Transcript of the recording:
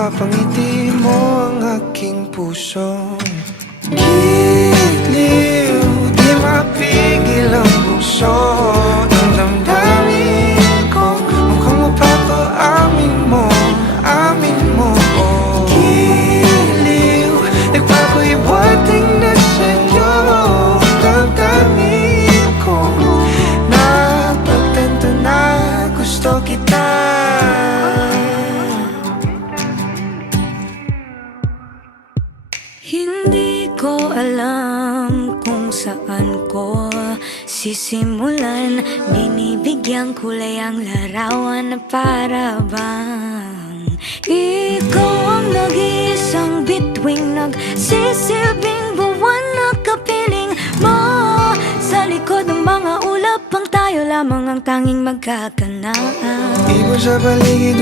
napapangiti mo ang aking puso. Giliw, di mapigil ang puso ng damdamin ko. Mukhang mapapaamin mo, amin mo. Giliw, nagpapahiwating na sa'yo ang damdamin ko. Napagtanto na gusto kita. Hindi ko alam kung saan ko sisimulan. Binibigyan kulay ang larawan na para bang ikaw ang nag-iisang bituing, nagsisilbing buwan na kapiling mo. Sa likod ng mga ulap ang tayo lamang ang tanging magkakanaan. Ibon sa paligid